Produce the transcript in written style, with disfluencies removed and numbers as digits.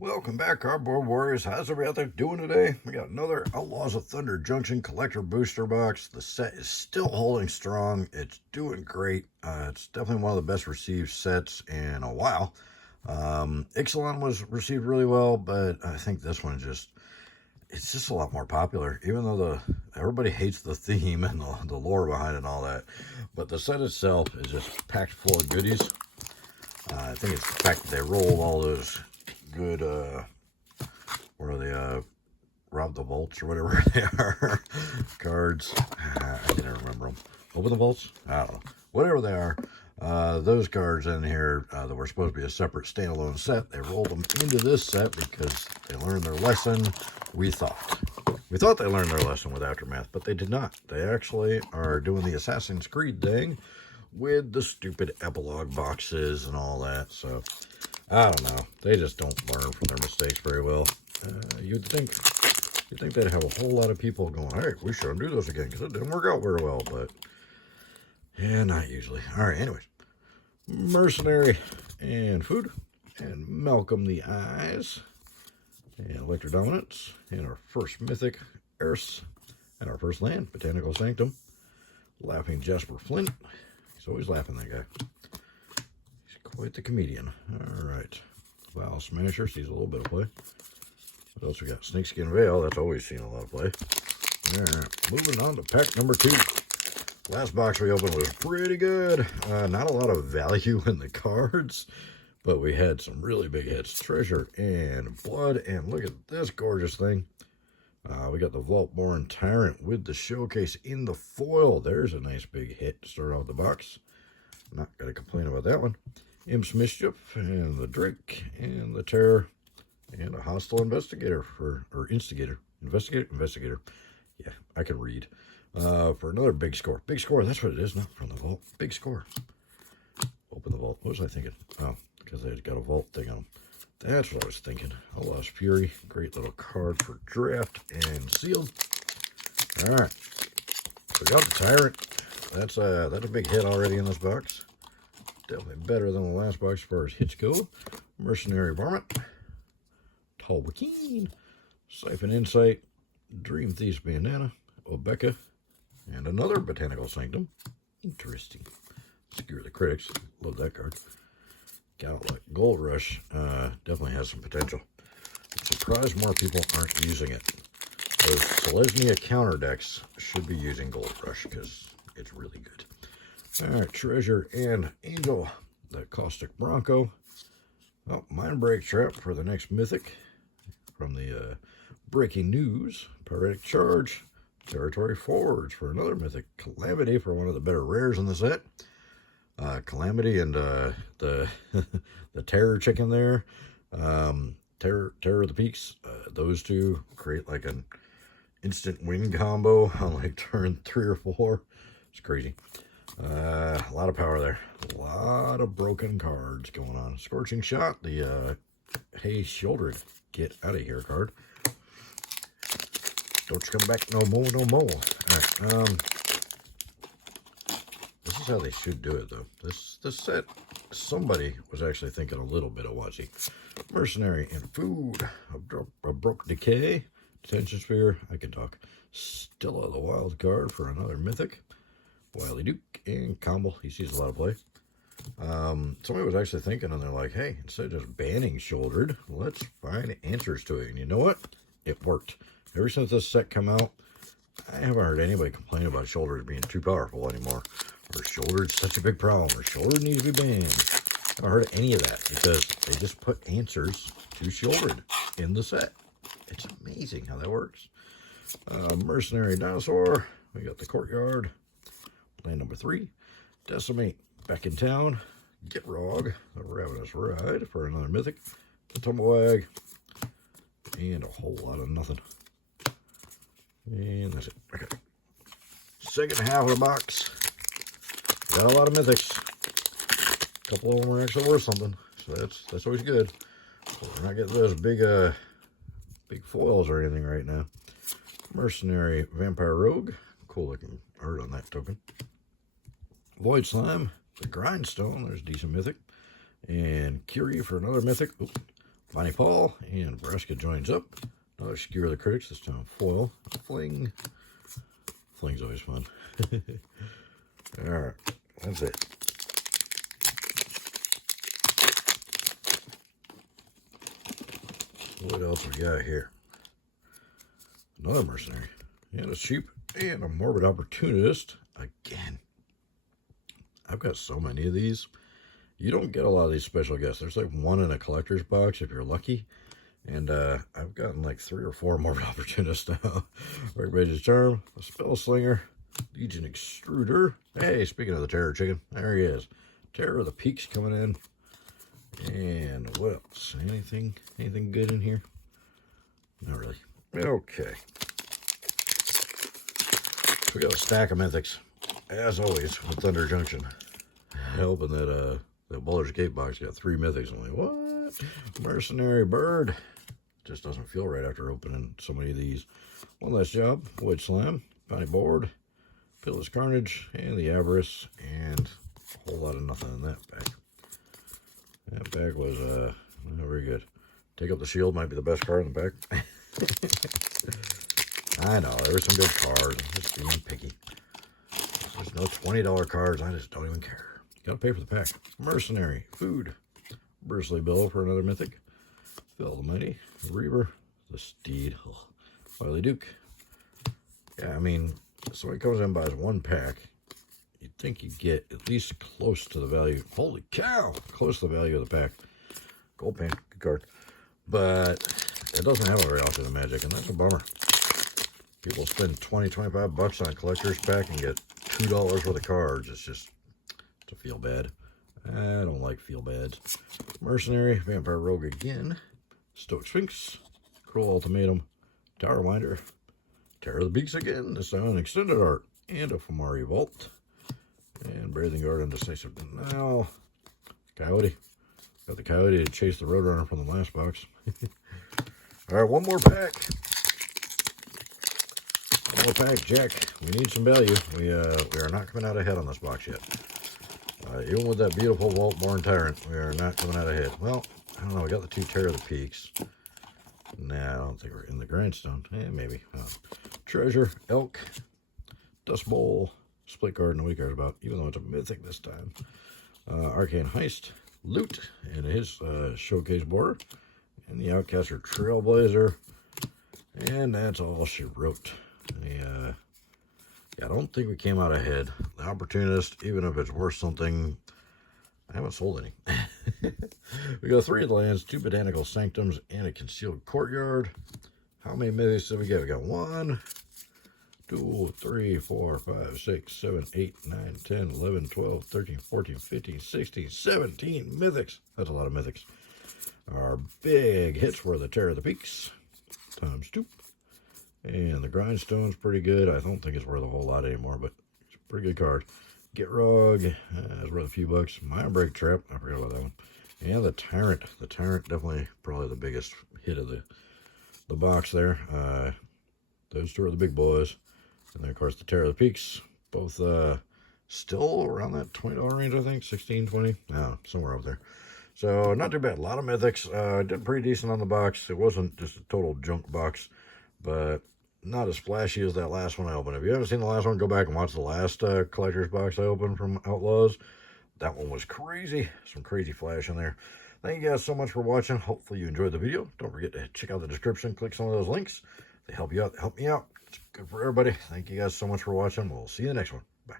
Welcome back, Cardboard Warriors. How's everybody out there doing today? We got another Outlaws of Thunder Junction collector booster box. The set is still holding strong. It's doing great. It's definitely one of the best received sets in a while. Ixalan was received really well, but I think this one it's just a lot more popular, even though everybody hates the theme and the lore behind it and all that. But the set itself is just packed full of goodies. I think it's the fact that they rolled all those good, what are they, rob the vaults or whatever they are, cards. I didn't remember them. Open the vaults? I don't know. Whatever they are, those cards in here that were supposed to be a separate standalone set, they rolled them into this set because they learned their lesson, we thought. We thought they learned their lesson with Aftermath, but they did not. They actually are doing the Assassin's Creed thing with the stupid epilogue boxes and all that, so I don't know. They just don't learn from their mistakes very well. You'd think they'd have a whole lot of people going, hey, we shouldn't do this again because it didn't work out very well, but yeah, not usually. All right, anyways. Mercenary and Food and Malcolm the Eyes and Electro Dominance and our first Mythic, Earth, and our first land, Botanical Sanctum. Laughing Jasper Flint. He's always laughing, that guy. Quite the comedian. All right. Val Smasher sees a little bit of play. What else we got? Snakeskin Veil. That's always seen a lot of play. All right. Moving on to pack number 2. Last box we opened was pretty good. Not a lot of value in the cards, but we had some really big hits. Treasure and Blood. And look at this gorgeous thing. We got the Vault-Born Tyrant with the showcase in the foil. There's a nice big hit to start off the box. Not going to complain about that one. Imp's Mischief, and the Drake, and the Terror, and a Hostile Investigator, Investigator. Yeah, I can read. For another big score. Big score, that's what it is, not from the vault. Big score. Open the vault. What was I thinking? Oh, because they got a vault thing on them. That's what I was thinking. Outlaws Fury, great little card for draft and sealed. All right, so we got the Tyrant. That's a big hit already in this box. Definitely better than the last box as far as hits go. Mercenary Varmint, Tall Wickham, Siphon Insight, Dream Thief's Bandana, Obeka, and another Botanical Sanctum. Interesting. Skewer the Critics. Love that card. Outlaws Gold Rush definitely has some potential. I'm surprised more people aren't using it. Those Selesnya counter decks should be using Gold Rush because it's really good. All right, Treasure and Angel, the Caustic Bronco. Oh, Mind Break Trap for the next Mythic. From the Breaking News, Pyretic Charge, Territory Forge for another Mythic. Calamity for one of the better rares in the set. Calamity and the the Terror Chicken there. Terror of the Peaks. Those two create like an instant win combo on like turn 3 or 4. It's crazy. A lot of power there. A lot of broken cards going on. Scorching Shot, the Hey Shouldered, Get Out of Here card. Don't you come back no more. Alright, this is how they should do it though. This set, somebody was actually thinking a little bit of Wazi. Mercenary and Food, a Broke Decay, Detention Sphere, I can talk. Stilla the Wild card for another Mythic. Wily Duke and Combo. He sees a lot of play. Somebody was actually thinking, and they're like, hey, instead of just banning Shouldered, let's find answers to it. And you know what? It worked. Ever since this set came out, I haven't heard anybody complain about Shouldered being too powerful anymore. Or Shouldered's such a big problem. Or Shouldered needs to be banned. I haven't heard any of that because they just put answers to Shouldered in the set. It's amazing how that works. Mercenary Dinosaur. We got the Courtyard. Land number 3, Decimate, Back in Town, Get Rog, the Ravenous Ride for another Mythic, the Tumblewag, and a whole lot of nothing. And that's it. Okay. Second half of the box. Got a lot of Mythics. A couple of them are actually worth something, so that's always good. But we're not getting those big foils or anything right now. Mercenary Vampire Rogue, cool looking art on that token. Void Slime, the Grindstone, there's a decent Mythic. And Curie for another Mythic. Oop. Bonnie Paul, and Nebraska joins up. Another Skewer of the Critics, this time foil. Fling. Fling's always fun. Alright, that's it. What else we got here? Another mercenary. And a sheep. And a morbid opportunist. Again. I've got so many of these. You don't get a lot of these special guests. There's like one in a collector's box if you're lucky. And I've gotten like 3 or 4 morbid opportunists now. Rick Bage's Charm. A Spell Slinger. Legion Extruder. Hey, speaking of the Terror Chicken, there he is. Terror of the Peaks coming in. And what else? Anything good in here? Not really. Okay. We got a stack of mythics, as always, with Thunder Junction. Helping that the Baldur's Gate box got 3 mythics. I'm like, what? Mercenary Bird. Just doesn't feel right after opening so many of these. One last job. Void Slam. Bounty Board. Pitiless Carnage. And the Avarice. And a whole lot of nothing in that pack. That pack was not very good. Take Up the Shield might be the best card in the pack. I know, there were some good cards. I'm just being picky. There's no $20 cards. I just don't even care. Gotta pay for the pack. Mercenary. Food. Bristly Bill for another mythic. Phil the Mighty. Reaver. The Steed. Oh, Wily Duke. Yeah, I mean, somebody comes in and buys 1 pack. You'd think you'd get at least close to the value. Holy cow! Close to the value of the pack. Gold Paint. Good card. But it doesn't have it very often in Magic, and that's a bummer. People spend 20, 25 bucks on a collector's pack and get $2 worth of cards. It's just to feel bad. I don't like feel bads. Mercenary, Vampire Rogue again, Stoic Sphinx, Cruel Ultimatum, Tower Minder, Terror of the Beaks again, this time an extended art, and a Fomari Vault, and Breathing Guard and Decisive Denial. Coyote. Got the Coyote to chase the Roadrunner from the last box. Alright, one more pack. One more pack, Jack. We need some value. We are not coming out ahead on this box yet. Even with that beautiful Vault-Born Tyrant, we are not coming out ahead. Well, I don't know. We got the 2 Terror of the Peaks. Nah, I don't think we're in the Grindstone. Maybe. Treasure, Elk, Dust Bowl, Split Card, and Weak Card about, even though it's a mythic this time. Arcane Heist, Loot, and his showcase border, and the Outcaster Trailblazer. And that's all she wrote. Yeah, I don't think we came out ahead. The Opportunist, even if it's worth something, I haven't sold any. We got 3 of the lands, 2 Botanical Sanctums, and a Concealed Courtyard. How many mythics did we get? We got 1, 2, 3, 4, 5, 6, 7, 8, 9, 10, 11, 12, 13, 14, 15, 16, 17 mythics. That's a lot of mythics. Our big hits were the Terror of the Peaks, times 2. And the Grindstone's pretty good. I don't think it's worth a whole lot anymore, but it's a pretty good card. Get Rog, it's worth a few bucks. Mind Break Trap, I forgot about that one. And the Tyrant. The Tyrant, definitely probably the biggest hit of the box there. Those 2 are the big boys. And then, of course, the Terror of the Peaks. Both still around that $20 range, I think. 16, 20. No, somewhere up there. So, not too bad. A lot of mythics. Did pretty decent on the box. It wasn't just a total junk box, but not as flashy as that last one I opened. If you haven't seen the last one, go back and watch the last collector's box I opened from Outlaws. That one was crazy. Some crazy flash in there. Thank you guys so much for watching. Hopefully you enjoyed the video. Don't forget to check out the description. Click some of those links. They help you out. Help me out. It's good for everybody. Thank you guys so much for watching. We'll see you in the next one. Bye.